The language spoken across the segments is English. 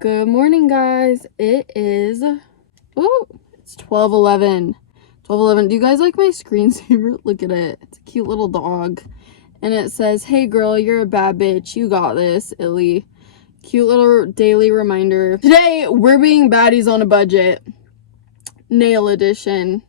Good morning, guys. It's 12:11. 12:11. Do you guys like my screensaver? Look at it. It's a cute little dog. And it says, "Hey girl, you're a bad bitch. You got this, Illy." Cute little daily reminder. Today, we're being baddies on a budget. Nail edition.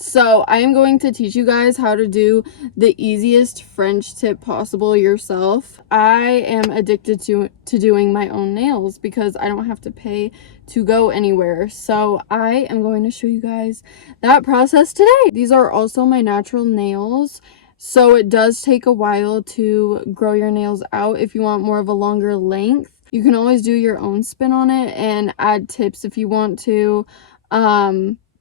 So I am going to teach you guys how to do the easiest French tip possible yourself. I am addicted to doing my own nails because I don't have to pay to go anywhere. So I am going to show you guys that process today. These are also my natural nails. So it does take a while to grow your nails out if you want more of a longer length. You can always do your own spin on it and add tips if you want to.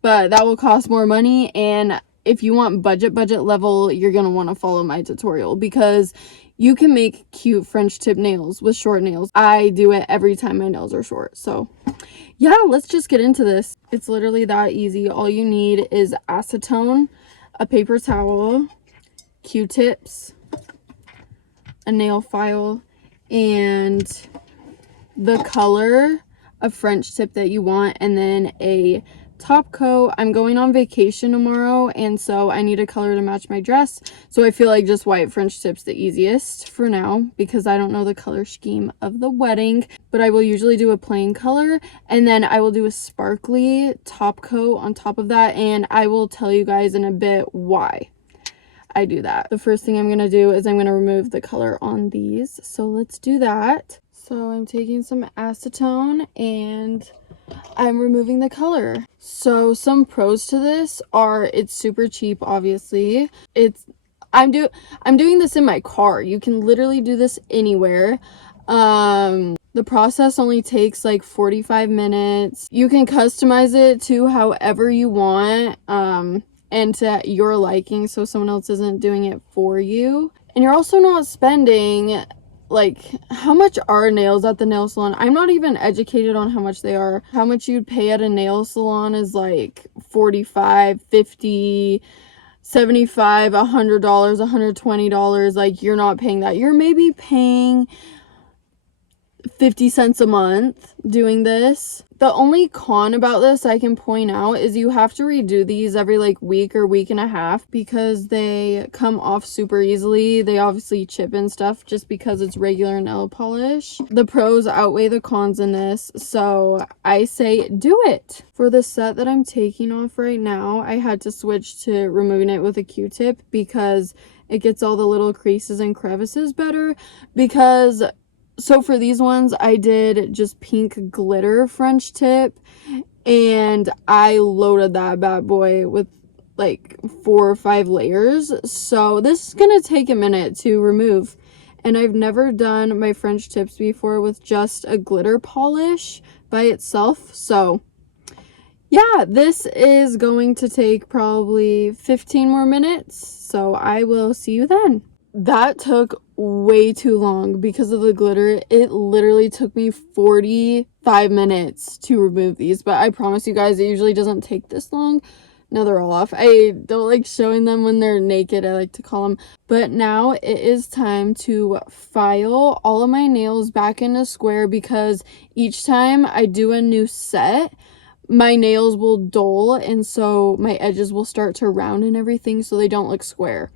But that will cost more money, and if you want budget level, you're gonna want to follow my tutorial because you can make cute French tip nails with short nails. I do it every time my nails are short. So yeah, let's just get into this. It's literally that easy. All you need is acetone, a paper towel, Q-tips, a nail file, and the color of French tip that you want, and then a top coat. I'm going on vacation tomorrow, and so I need a color to match my dress, so I feel like just white French tip's the easiest for now because I don't know the color scheme of the wedding. But I will usually do a plain color, and then I will do a sparkly top coat on top of that, and I will tell you guys in a bit why I do that. The first thing I'm gonna do is I'm gonna remove the color on these, so let's do that. So I'm taking some acetone and I'm removing the color. So some pros to this are it's super cheap, obviously. I'm doing this in my car. You can literally do this anywhere. The process only takes like 45 minutes. You can customize it to however you want, and to your liking, so someone else isn't doing it for you. And you're also not spending, like, how much are nails at the nail salon? I'm not even educated on how much they are. How much you'd pay at a nail salon is like $45, $50, $75, $100, $120. Like, you're not paying that. You're maybe paying 50 cents a month doing this. The only con about this I can point out is you have to redo these every like week or week and a half because they come off super easily. They obviously chip and stuff just because it's regular nail polish. The pros outweigh the cons in this, so I say do it. For the set that I'm taking off right now, I had to switch to removing it with a Q-tip because it gets all the little creases and crevices better. So for these ones, I did just pink glitter French tip, and I loaded that bad boy with like 4 or 5 layers. So this is gonna take a minute to remove. And I've never done my French tips before with just a glitter polish by itself. So yeah, this is going to take probably 15 more minutes. So I will see you then. That took way too long because of the glitter. It literally took me 45 minutes to remove these, but I promise you guys it usually doesn't take this long. Now they're all off. I don't like showing them when they're naked, I like to call them. But now it is time to file all of my nails back into square because each time I do a new set, my nails will dull, and so my edges will start to round and everything so they don't look square.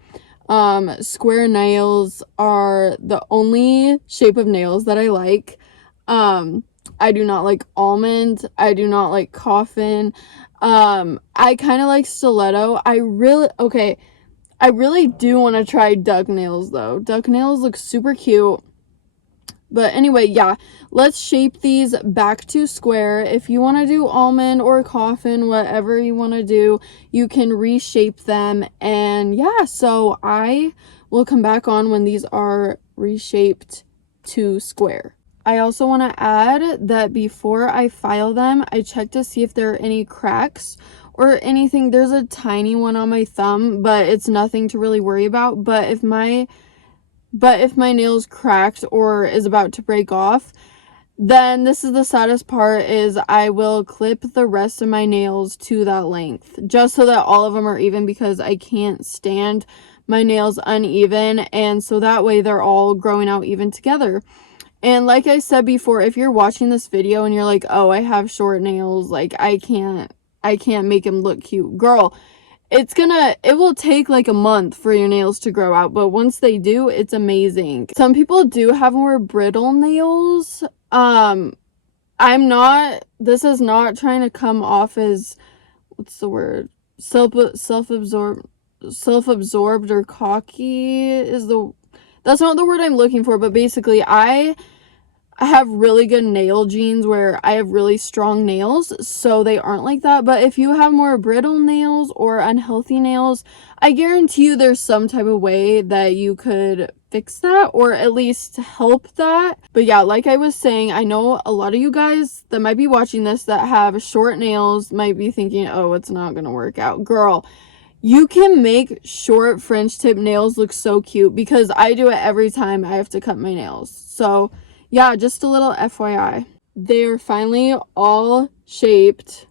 Square nails are the only shape of nails that I like. I do not like almond. I do not like coffin. I kind of like stiletto. I really do want to try duck nails though. Duck nails look super cute. But anyway, yeah, let's shape these back to square. If you want to do almond or coffin, whatever you want to do, you can reshape them. And yeah, so I will come back on when these are reshaped to square. I also want to add that before I file them, I check to see if there are any cracks or anything. There's a tiny one on my thumb, but it's nothing to really worry about. But if my nail's cracked or is about to break off, then this is the saddest part, is I will clip the rest of my nails to that length just so that all of them are even because I can't stand my nails uneven, and so that way they're all growing out even together. And like I said before, if you're watching this video and you're like, oh, I have short nails, like I can't make them look cute. Girl, it will take like a month for your nails to grow out, but once they do, it's amazing. Some people do have more brittle nails. This is not trying to come off as, what's the word? Self-absorbed or cocky that's not the word I'm looking for, but basically I have really good nail genes where I have really strong nails, so they aren't like that. But if you have more brittle nails or unhealthy nails, I guarantee you there's some type of way that you could fix that or at least help that. But yeah, like I was saying, I know a lot of you guys that might be watching this that have short nails might be thinking, oh, it's not gonna work out. Girl, you can make short French tip nails look so cute, because I do it every time I have to cut my nails. So yeah, just a little FYI. They're finally all shaped.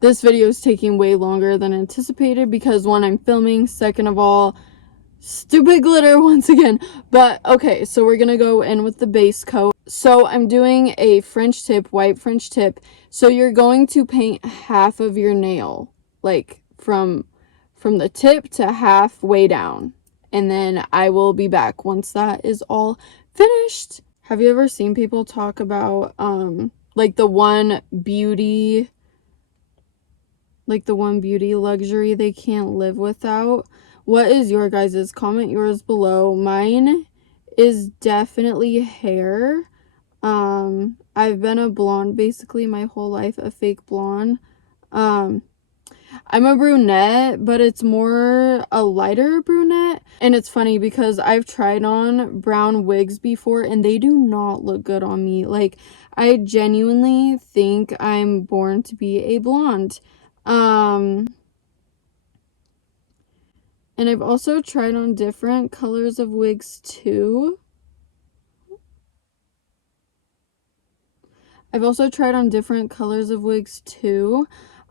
This video is taking way longer than anticipated because, one, I'm filming, second of all, stupid glitter once again. But okay, so we're gonna go in with the base coat. So I'm doing a French tip, white French tip. So you're going to paint half of your nail, like from the tip to halfway down. And then I will be back once that is all finished. Have you ever seen people talk about like the one beauty luxury they can't live without? What is your guys's? Comment yours below. Mine is definitely hair. I've been a blonde basically my whole life, a fake blonde. I'm a brunette, but it's more a lighter brunette. And it's funny because I've tried on brown wigs before and they do not look good on me. Like, I genuinely think I'm born to be a blonde. And I've also tried on different colors of wigs too.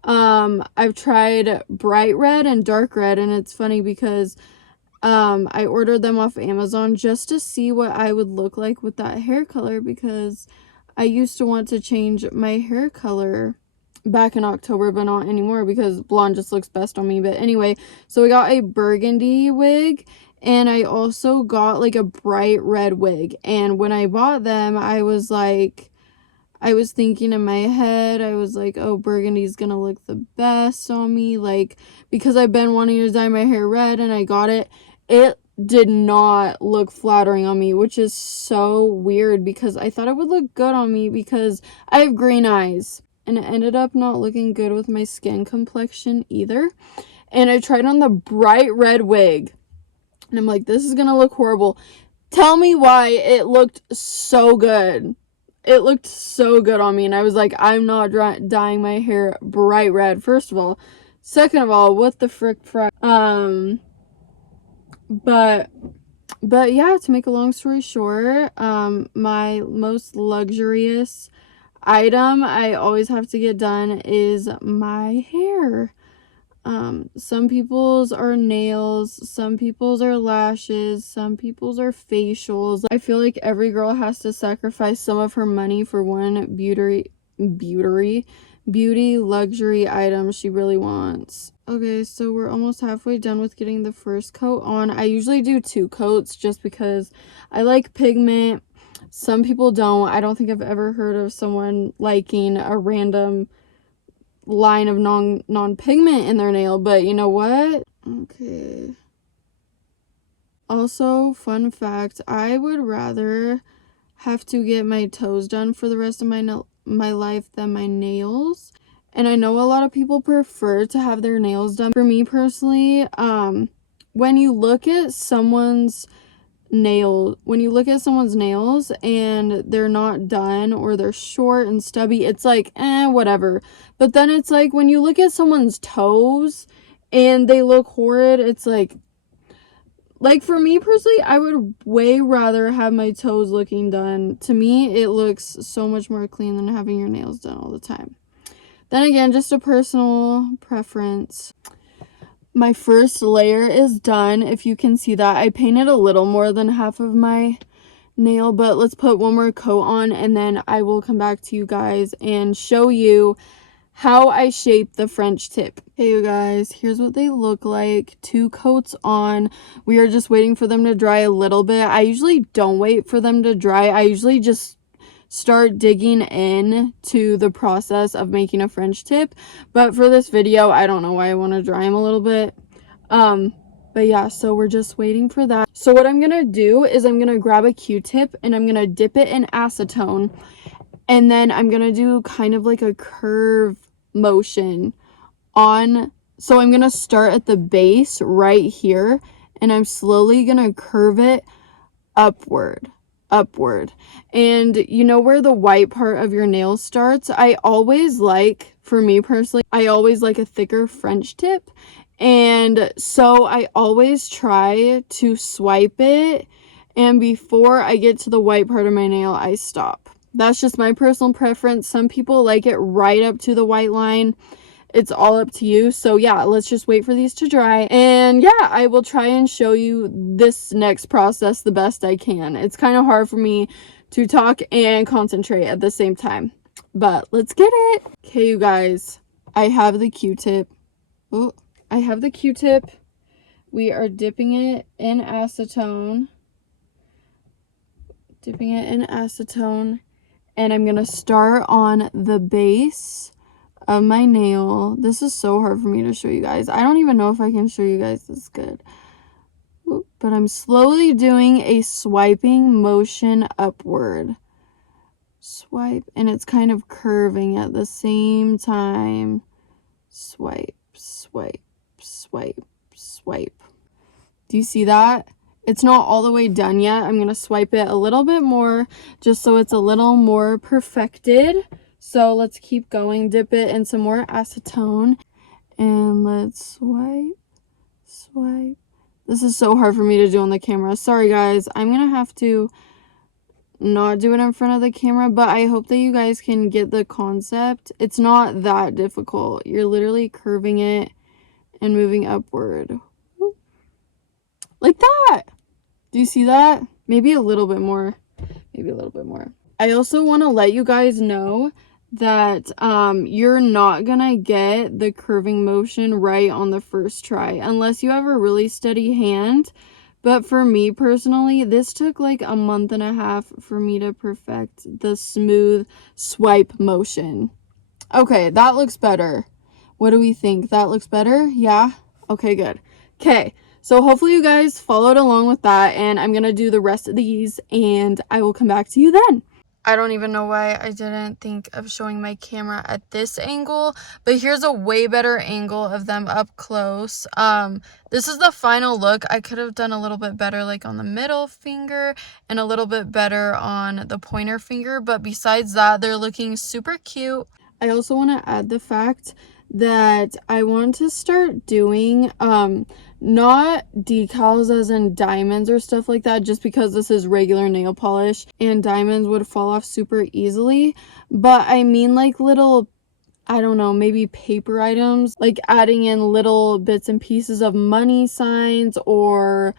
I've tried bright red and dark red, and it's funny because I ordered them off Amazon just to see what I would look like with that hair color, because I used to want to change my hair color back in October, but not anymore because blonde just looks best on me. But anyway, so I got a burgundy wig, and I also got like a bright red wig. And when I bought them, I was thinking in my head, I was like, oh, burgundy's gonna look the best on me, like, because I've been wanting to dye my hair red and I got it. It did not look flattering on me, which is so weird because I thought it would look good on me because I have green eyes. And it ended up not looking good with my skin complexion either. And I tried on the bright red wig and I'm like, this is gonna look horrible. Tell me why it looked so good. It looked so good on me, and I was like, I'm not dyeing my hair bright red, first of all. Second of all, what the frick. But yeah, to make a long story short, my most luxurious item I always have to get done is my hair. Some people's are nails, some people's are lashes, some people's are facials. I feel like every girl has to sacrifice some of her money for one beauty luxury item she really wants. Okay, so we're almost halfway done with getting the first coat on. I usually do 2 coats just because I like pigment. Some people don't. I don't think I've ever heard of someone liking a random line of non-pigment in their nail, but you know what? Okay. Also, fun fact, I would rather have to get my toes done for the rest of my life than my nails. And I know a lot of people prefer to have their nails done. For me personally, when you look at someone's nails and they're not done or they're short and stubby, it's like, whatever. But then it's like when you look at someone's toes and they look horrid, it's like for me personally, I would way rather have my toes looking done. To me, it looks so much more clean than having your nails done all the time. Then again, just a personal preference. My first layer is done. If you can see that, I painted a little more than half of my nail, but let's put one more coat on and then I will come back to you guys and show you how I shape the French tip. Hey you guys, here's what they look like. 2 coats on. We are just waiting for them to dry a little bit. I usually don't wait for them to dry. I usually just start digging in to the process of making a French tip, but for this video I don't know why I want to dry them a little bit. But yeah, so we're just waiting for that. So what I'm gonna do is I'm gonna grab a Q-tip and I'm gonna dip it in acetone, and then I'm gonna do kind of like a curve motion on. So I'm gonna start at the base right here and I'm slowly gonna curve it upward. And you know where the white part of your nail starts? I always like, for me personally, I always like a thicker French tip, and so I always try to swipe it, and before I get to the white part of my nail I stop. That's just my personal preference. Some people like it right up to the white line. It's all up to you. So yeah, let's just wait for these to dry. And yeah, I will try and show you this next process the best I can. It's kind of hard for me to talk and concentrate at the same time. But let's get it. Okay, you guys, I have the Q-tip. Oh, I have the Q-tip. We are dipping it in acetone. And I'm going to start on the base of my nail. This is so hard for me to show you guys. I don't even know if I can show you guys this good. But I'm slowly doing a swiping motion upward. Swipe, and it's kind of curving at the same time. Swipe, swipe, swipe, swipe. Do you see that? It's not all the way done yet. I'm going to swipe it a little bit more just so it's a little more perfected. So let's keep going. Dip it in some more acetone. And let's swipe, swipe. This is so hard for me to do on the camera. Sorry guys. I'm going to have to not do it in front of the camera, but I hope that you guys can get the concept. It's not that difficult. You're literally curving it and moving upward. Like that. Do you see that? Maybe a little bit more. I also want to let you guys know that you're not gonna get the curving motion right on the first try unless you have a really steady hand. But for me personally, this took like a month and a half for me to perfect the smooth swipe motion. Okay, that looks better. What do we think? That looks better? Yeah? Okay, good. Okay, so hopefully you guys followed along with that, and I'm gonna do the rest of these and I will come back to you then. I don't even know why I didn't think of showing my camera at this angle, but here's a way better angle of them up close. This is the final look. I could have done a little bit better like on the middle finger and a little bit better on the pointer finger, but besides that, they're looking super cute. I also want to add the fact that I want to start doing not decals as in diamonds or stuff like that, just because this is regular nail polish and diamonds would fall off super easily, but I mean like little, I don't know, maybe paper items, like adding in little bits and pieces of money signs or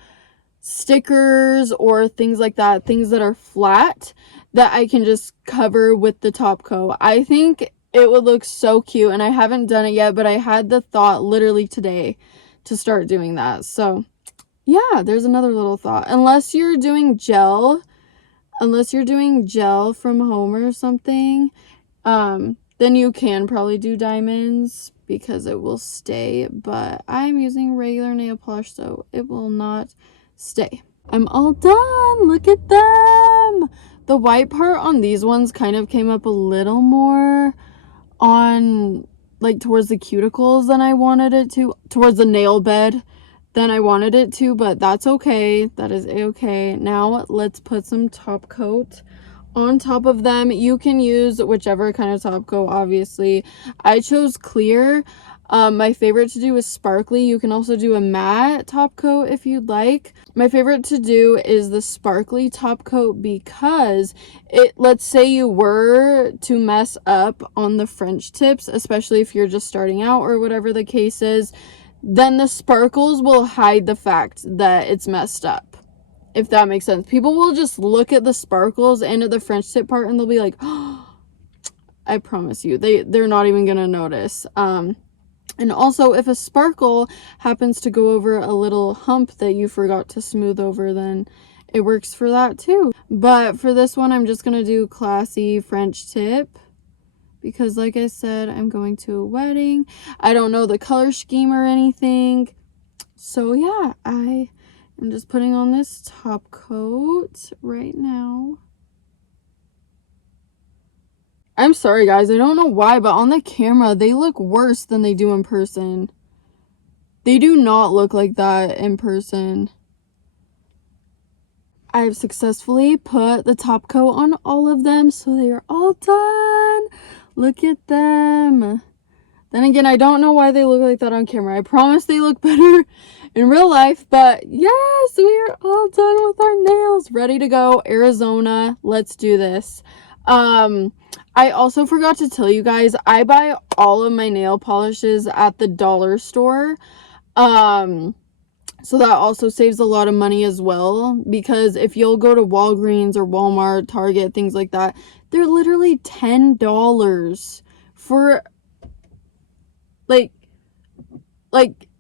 stickers or things like that, things that are flat that I can just cover with the top coat. I think it would look so cute, and I haven't done it yet, but I had the thought literally today to start doing that. So yeah, there's another little thought. Unless you're doing gel from home or something, then you can probably do diamonds because it will stay, but I'm using regular nail polish, so it will not stay. I'm all done. Look at them. The white part on these ones kind of came up a little more on like towards the cuticles than I wanted it to, towards the nail bed than I wanted it to, but that's okay. That is okay. Now let's put some top coat on top of them. You can use whichever kind of top coat, obviously. I chose clear. My favorite to do is sparkly. You can also do a matte top coat if you'd like. My favorite to do is the sparkly top coat because let's say you were to mess up on the French tips, especially if you're just starting out or whatever the case is, then the sparkles will hide the fact that it's messed up. if that makes sense. People will just look at the sparkles and at the French tip part and they'll be like, oh, I promise you, they're not even gonna notice. And also, if a sparkle happens to go over a little hump that you forgot to smooth over, then it works for that too. But for this one, I'm just gonna do classy French tip because, like I said, I'm going to a wedding. I don't know the color scheme or anything. So yeah, I am just putting on this top coat right now. I'm sorry guys, I don't know why, but on the camera they look worse than they do in person. They do not look like that in person. I have successfully put the top coat on all of them, so they are all done. Look at them. Then again, I don't know why they look like that on camera. I promise they look better in real life, but yes, we are all done with our nails. Ready to go. Arizona, let's do this. I also forgot to tell you guys, I buy all of my nail polishes at the dollar store. So that also saves a lot of money as well, because if you'll go to Walgreens or Walmart, Target, things like that, they're literally $10 for like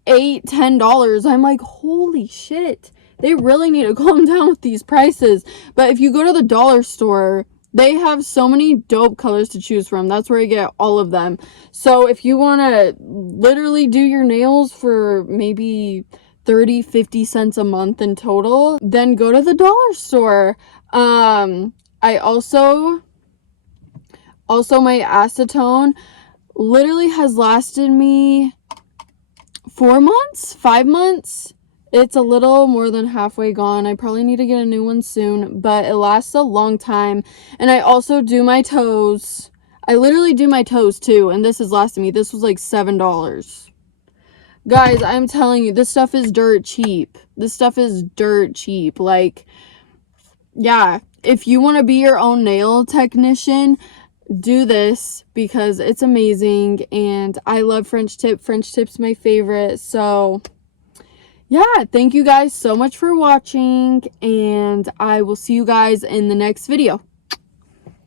$8-10. I'm like, holy shit, they really need to calm down with these prices. But if you go to the dollar store, they have so many dope colors to choose from. That's where I get all of them. So if you want to literally do your nails for maybe 30-50 cents a month in total, then go to the dollar store. I also my acetone literally has lasted me 4 months, 5 months. It's a little more than halfway gone. I probably need to get a new one soon, but it lasts a long time. And I also do my toes. I literally do my toes too, and this has lasted me. This was like $7. Guys, I'm telling you, this stuff is dirt cheap. This stuff is dirt cheap. Like, yeah, if you want to be your own nail technician, do this because it's amazing. And I love French tip. French tip's my favorite. So yeah, thank you guys so much for watching, and I will see you guys in the next video.